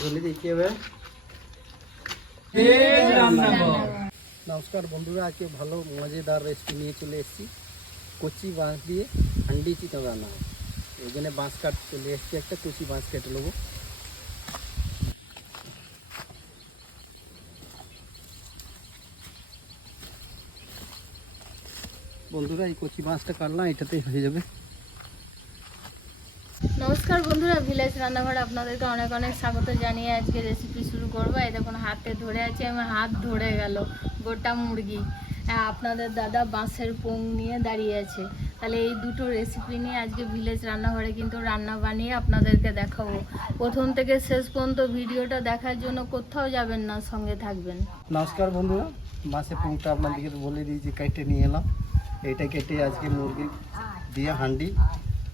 বলে দিচ্ছি এবার নমস্কার বন্ধুরা আজকে ভালো মজাদার রেসিপি নিয়ে চলে এসেছি কচি বাঁশ দিয়ে হান্ডি চিকেন রান্না হয় এই জন্য বাঁশ কাট চলে এসেছি একটা কচি বাঁশ কেটে নেব বন্ধুরা এই কচি বাঁশটা কাটলাম এটাতেই হয়ে যাবে নমস্কার বন্ধুরা, ভিলেজ রান্নাঘরে আপনাদেরকে অনেক অনেক স্বাগত জানিয়ে আজকে রেসিপি শুরু করব। এই দেখুন, হাতে ধরে আছে, আমার হাত ধরে গেল, গোটা মুরগি। আপনাদের দাদা বাঁশের পোং নিয়ে দাঁড়িয়ে আছে। তাহলে এই দুটো রেসিপি নিয়ে আজকে ভিলেজ রান্নাঘরে কিন্তু রান্না বানিয়ে আপনাদেরকে দেখাবো। প্রথম থেকে শেষ পর্যন্ত ভিডিওটা দেখার জন্য কোথাও যাবেন না, সঙ্গে থাকবেন। নমস্কার বন্ধুরা মাছের পুংটা আপনাদেরকে বলে দিয়েছি, কেটে নিয়ে এলাম। এইটা কেটে আজকে মুরগি দিয়ে হান্ডি।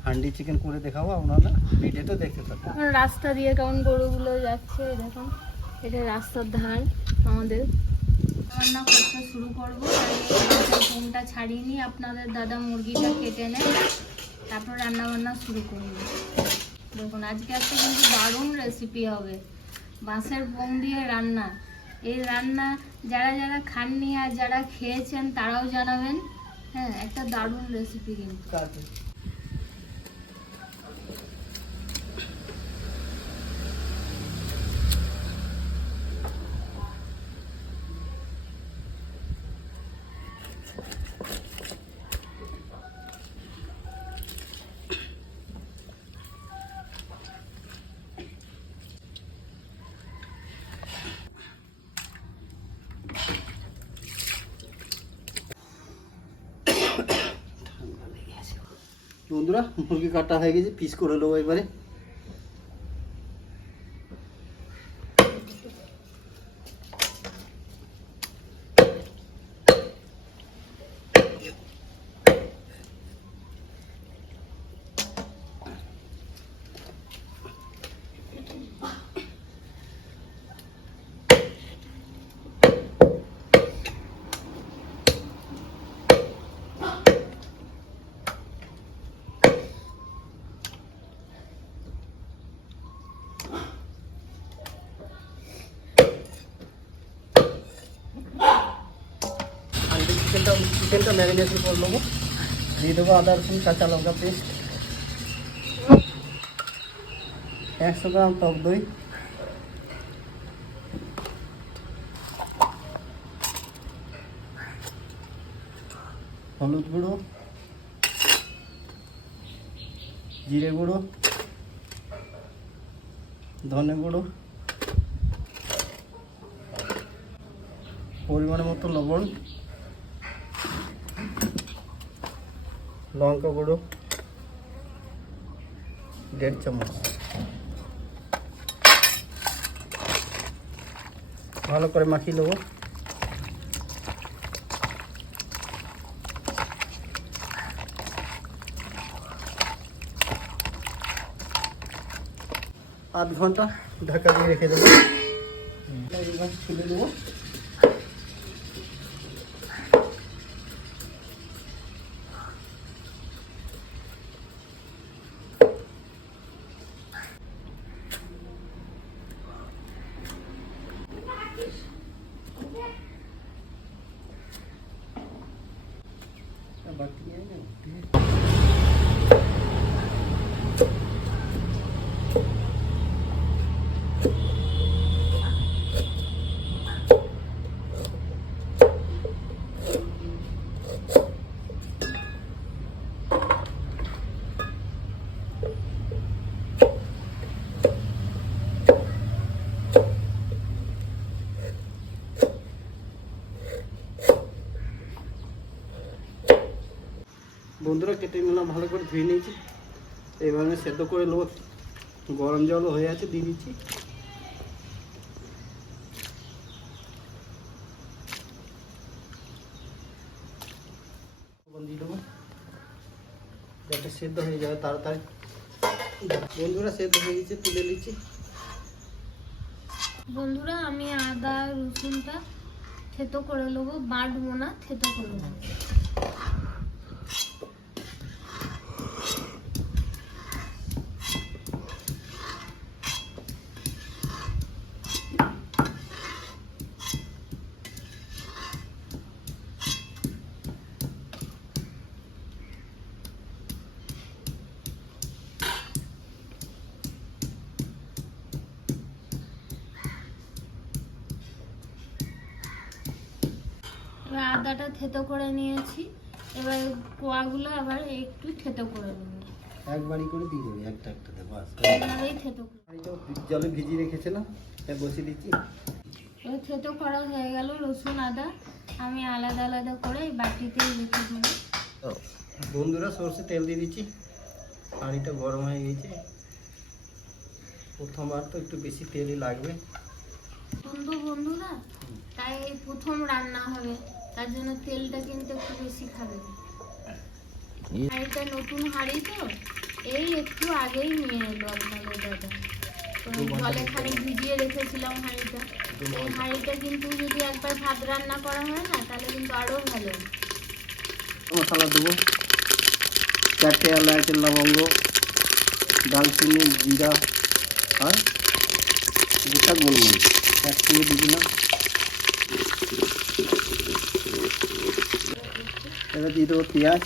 হান্ডি চিকেন করে দেখাবো আপনারা। ভিডিওটা দেখতে থাকুন। রাস্তা দিয়ে কেমন গরুগুলো যাচ্ছে দেখুন। এটা রাস্তার ধার আমাদের। রান্না করতে শুরু করব। ঘুমটা ছাড়িয়ে নিয়ে আপনাদের দাদা মুরগিটা কেটে নেয়। তারপর রান্না বান্না শুরু করব দেখুন আজকে একটা কিন্তু দারুণ রেসিপি হবে। বাঁশের বোম দিয়ে রান্না। এই রান্না যারা যারা খাননি আর যারা খেয়েছেন তারাও জানাবেন। হ্যাঁ একটা দারুণ রেসিপি কিন্তু। বন্ধুরা মুরগি কাটা হয়ে গেছে পিস করে নেব এবারে হান্ডি চিকেনটা ম্যারিনেশন করে নেব। দিয়ে দেবো আদা, রসুন, কাঁচা লঙ্কা পেস্ট একশো গ্রাম টক দই। হলুদ গুঁড়ো। জিরে গুঁড়ো। ধনে গুঁড়ো। পরিমাণ মতো লবণ। লঙ্কা গুঁড়ো দেড় চামচ ভালো করে মাখিয়ে নেব আধ ঘণ্টা ঢাকা দিয়ে রেখে দেবো এবার তুলে দেবো নিয়ে বন্ধুরা, কেটে নিলাম, ভালো করে ধুয়ে নিয়েছি। এইভাবে সেদ্ধ করে নেব। গরম জলও হয়ে আছে, দিয়ে দিচ্ছি। দিয়ে দেবো। যাতে সেদ্ধ হয়ে যাবে তাড়াতাড়ি। বন্ধুরা, সেদ্ধ হয়ে গেছে, তুলে নিচ্ছি। বন্ধুরা, আমি আদা রসুনটা থেতো করে নেব, বাটবো না, থেতো করে নেব এবার আদাটা থেতো করে নিয়েছি। এবার কোয়াগুলো আবার একটু থেতো করে নেব। একবারই করে দিয়ে দেবে একটা একটা থেতো করে হাঁড়িটাও জলে ভিজিয়ে রেখেছিলাম তাই বসিয়ে দিচ্ছি। এবার থেতো করা হয়ে গেল রসুন আদা। আমি আলাদা আলাদা করে এই বাটিতেই রেখে দেবো। তো বন্ধুরা সর্ষে তেল দিয়ে দিচ্ছি। হাঁড়িটা গরম হয়ে গেছে। প্রথমবার তো একটু বেশি তেলই লাগবে। বন্ধু বন্ধুরা তাই প্রথম রান্না হবে। তার জন্য তেলটা কিন্তু একটু বেশি খাবে। হাঁড়িটা নতুন হাঁড়ি তো এই একটু আগেই নিয়ে এলো আপনাদের দাদা। জলে খালি ভিজিয়ে রেখেছিলাম হাঁড়িটা। এই হাঁড়িটা কিন্তু যদি একবার ভাত রান্না করা হয় না তাহলে কিন্তু আরও ভালো। মশলা দেবো। চারটে এলাচ লবঙ্গ দালচিনি জিরা আর গোটা গোলমরিচ। একসঙ্গে দিয়ে দিলাম। এবার দিয়ে দেবো পেঁয়াজ।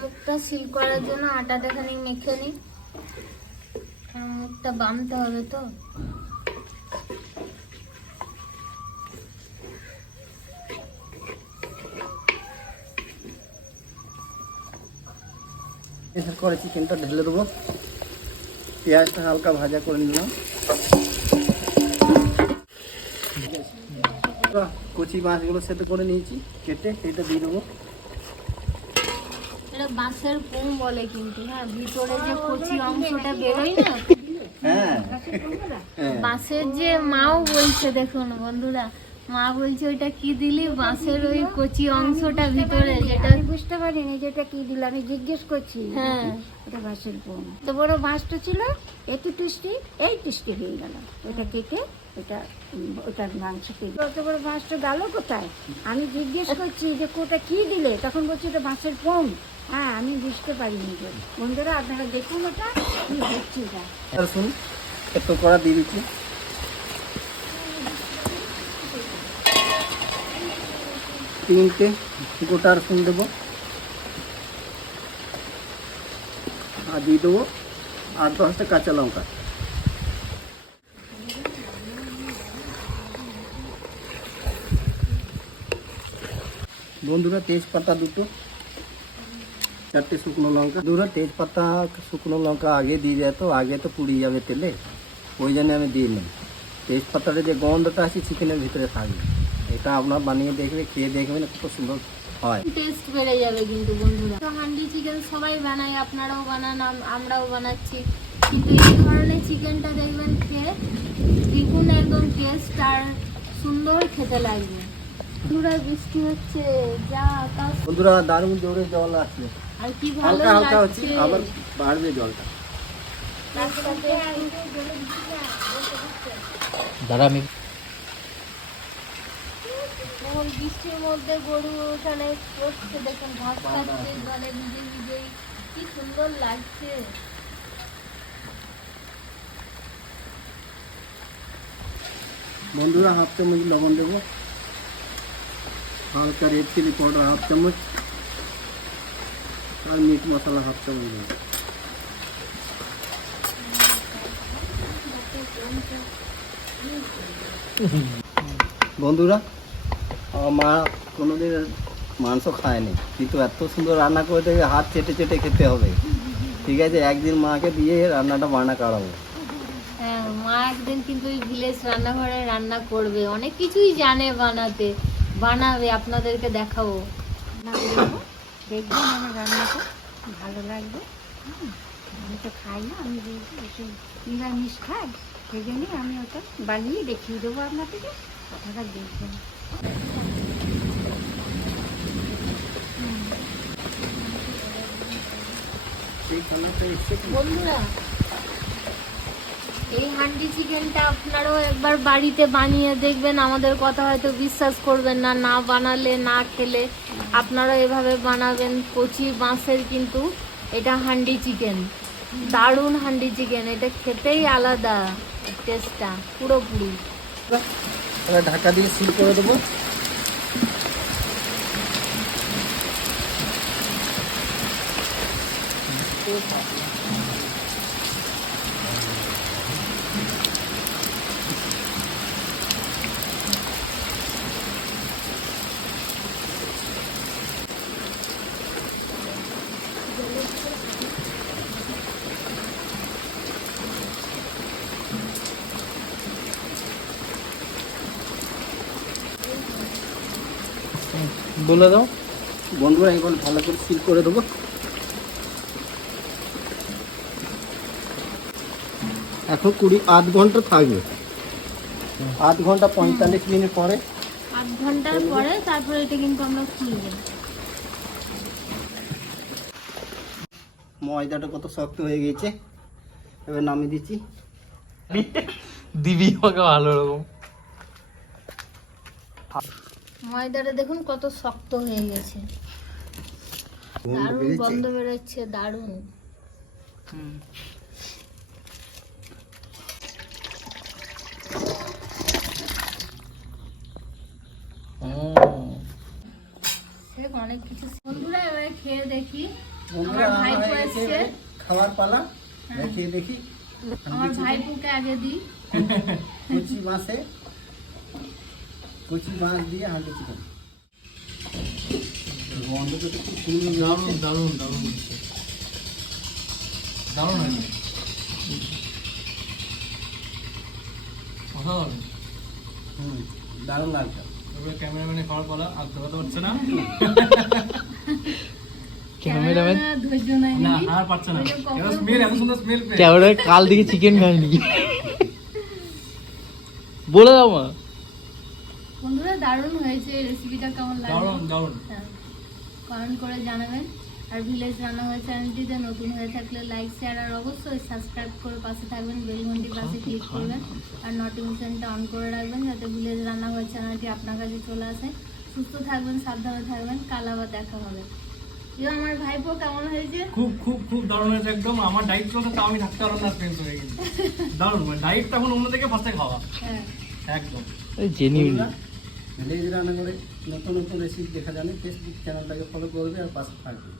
মুখটা সিল করার জন্য আটাটা খানি মেখে নিই। মুখটা বামতে হবে তো। এসব করে চিকেনটা ঢেলে দেবো। পেঁয়াজটা হালকা ভাজা করে নিলাম। কচি মাছগুলো সেদ্ধ করে নিয়েছি কেটে এটা দিয়ে দেবো। এটা বাঁশের পোম বলে কিন্তু হ্যাঁ ভিতরে যে কচি অংশটা বেরোয় না? হ্যাঁ। বাঁশের যে মাও বলছে দেখুন বন্ধুরা। মা বলছে ওইটা কি দিলি? বাঁশের ওই কচি অংশটা ভিতরে যেটা আমি বুঝতে পারিনি যে এটা কি দিল আমি জিজ্ঞেস করছি। হ্যাঁ। এটা বাঁশের বোম। তো বড় বাঁশটা ছিল একটু টেস্টি এই টেস্টি হয়ে গেল। ওটা কেটে এটা ওটার মাংস কেটে। অত বড় বাঁশটা গেল কোথায়? আমি জিজ্ঞেস করছি যে কোটা কি দিলে? তখন বলছি এটা বাঁশের পোম হ্যাঁ আমি বুঝতে পারিনি বন্ধুরা আপনারা দেখুন ওটা কি হচ্ছে এটা। একটু কড়া দিয়ে দিচ্ছি। তিনটে, গোটা রসুন দেবো। আর দিয়ে দেবো আট দশটা কাঁচা লঙ্কা। বন্ধুরা, তেজপাতা দুটো, চারটে শুকনো লঙ্কা। দুটো তেজপাতা শুকনো লঙ্কা আগে দিয়ে যায় তো, আগে তো পুড়িয়ে যাবে তেলে, ওই জন্য আমি দিই নি তেজপাতাটা যে গন্ধটা আছে চিকেনের ভিতরে থাকবে। এটা আপনার বানিয়ে দেখবে খেয়ে দেখবেন কত সুন্দর হয়। টেস্ট বেড়ে যাবে কিন্তু বন্ধুরা। তো হান্ডি চিকেন সবাই বানায় আপনারাও বানান আমরাও বানাচ্ছি। কিন্তু এই ধরনের চিকেনটা দেখবেন খেয়ে দ্বিগুণ একদম টেস্ট আর সুন্দর খেতে লাগবে। পুরো বৃষ্টি হচ্ছে। যা আকাশ। বন্ধুরা দারুণ জোরে জল আছে আর কি ভালো হালকা হালকা হচ্ছে আবার বাড়বে জলটা। দাঁড়া আমি বৃষ্টির মধ্যে গরু ওখানে করছে দেখুন ঘাস খাচ্ছে জলে ভিজে ভিজে কি সুন্দর লাগছে। বন্ধুরা হাফ চামচ লবণ দেবো। হালকা রেড চিলি পাউডার হাফ চামচ। আর মিট মশলা হাফ চামচ দেবো। বন্ধুরা মা কোনোদিন মাংস খায়নি। কিন্তু এত সুন্দর রান্না করে দেবে হাত চেটে চেটে খেতে হবে। ঠিক আছে একদিন মাকে দিয়ে রান্নাটা বানা করাবো হ্যাঁ মা একদিন কিন্তু ওই ভিলেজ রান্নাঘরে রান্না করবে। অনেক কিছুই জানে বানাতে। বানাবে আপনাদেরকে দেখাবো। দেখবেন আমার রান্নাটা ভালো লাগবে। হুম, আমি তো খাই না আমি নিরামিষ খাই সেই জন্যই আমি ওটা বানিয়ে দেখিয়ে দেবো আপনাদেরকে। কথাটা দেখবেন। এই হান্ডি চিকেনটা আপনারাও একবার বাড়িতে বানিয়ে দেখবেন। আমাদের কথা হয়তো বিশ্বাস করবেন না না বানালে, না খেলে আপনারা এভাবে বানাবেন, কচি বাঁশের কিন্তু এটা হান্ডি চিকেন। দারুণ হান্ডি চিকেন, এটা খেতেই আলাদা টেস্টটা পুরোপুরি। ঢাকা দিয়ে সিল করে দেবো। বলে দাও। বন্ধুরা এখন ভালো করে সিল করে দেবো। এখন কুড়ি আধ ঘণ্টা থাকবে। আধ ঘণ্টা পঁয়তাল্লিশ মিনিট পরে? আধ ঘণ্টার পরে তারপরে এটা কিন্তু আমরা খুলবো ময়দাটা কত শক্ত হয়ে গেছে এবার নামিয়ে দিচ্ছি। দিবি আমাকে ভালো রকম। ময়দাটা দেখুন কত শক্ত হয়ে গেছে। দারুণ। গন্ধ বেরোচ্ছে দারুণ। সে অনেক কিছু বন্ধুরা এবারে খেয়ে দেখি। বন্ধুরা, আমার ভাইপো আমার এদিকে এসছে। খাওয়ার পালা। খেয়ে দেখি। আমার ভাইপুকে আগে দিই। কুচি মাছে। কুচি মাছ দিয়ে হাঁটি চিকেন গন্ধটা তো খুব সুন্দর দারুণ দারুণ দারুণ হচ্ছে দারুণ হয়েছে অসাধারণ। হুম দারুণ লাগছে। ক্যামেরাম্যানে খাওয়ার পালা আর ধরাতে পারছে না? ক্যামেরাম্যান ধৈর্য নাই না আর পারছে না। ওই যে কখনো? এবার স্মেল এত সুন্দর স্মেল পেয়ে। কাল দিকে চিকেন খাইনি বলে দাও মা। বন্ধুরা দারুণ হয়েছে রেসিপিটা কেমন লাগল? দারুণ দারুণ। কমেন্ট করে জানাবেন। আর ভিলেজ রান্নাঘর চ্যানেলটিতে নতুন হয়ে থাকলে লাইক শেয়ার আর অবশ্যই সাবস্ক্রাইব করে পাশে থাকবেন বেল ঘন্টির পাশে ক্লিক করবেন আর নোটিফিকেশনটা অন করে রাখবেন যাতে ভিলেজ রান্নাঘর চ্যানেলটি আপনার কাছে চলে আসে। সুস্থ থাকবেন সাবধানে থাকবেন কাল আবার দেখা হবে। আমার ভাইপো কেমন হয়েছে? খুব খুব খুব দারুণ হয়েছে একদম। আমার ডাইট চলছে তাও আমি থাকতে পারলাম না স্পেন্স হয়ে গেছে। দারুণ মানে ডাইট তখন অন্য থেকে ফার্স্টে খাওয়া। হ্যাঁ। একদম। জেনুইন ভিলেজ রান্না করে নতুন নতুন রেসিপি দেখা জানে ফেসবুক চ্যানেলটাকে ফলো করবে আর পাশে থাকবে।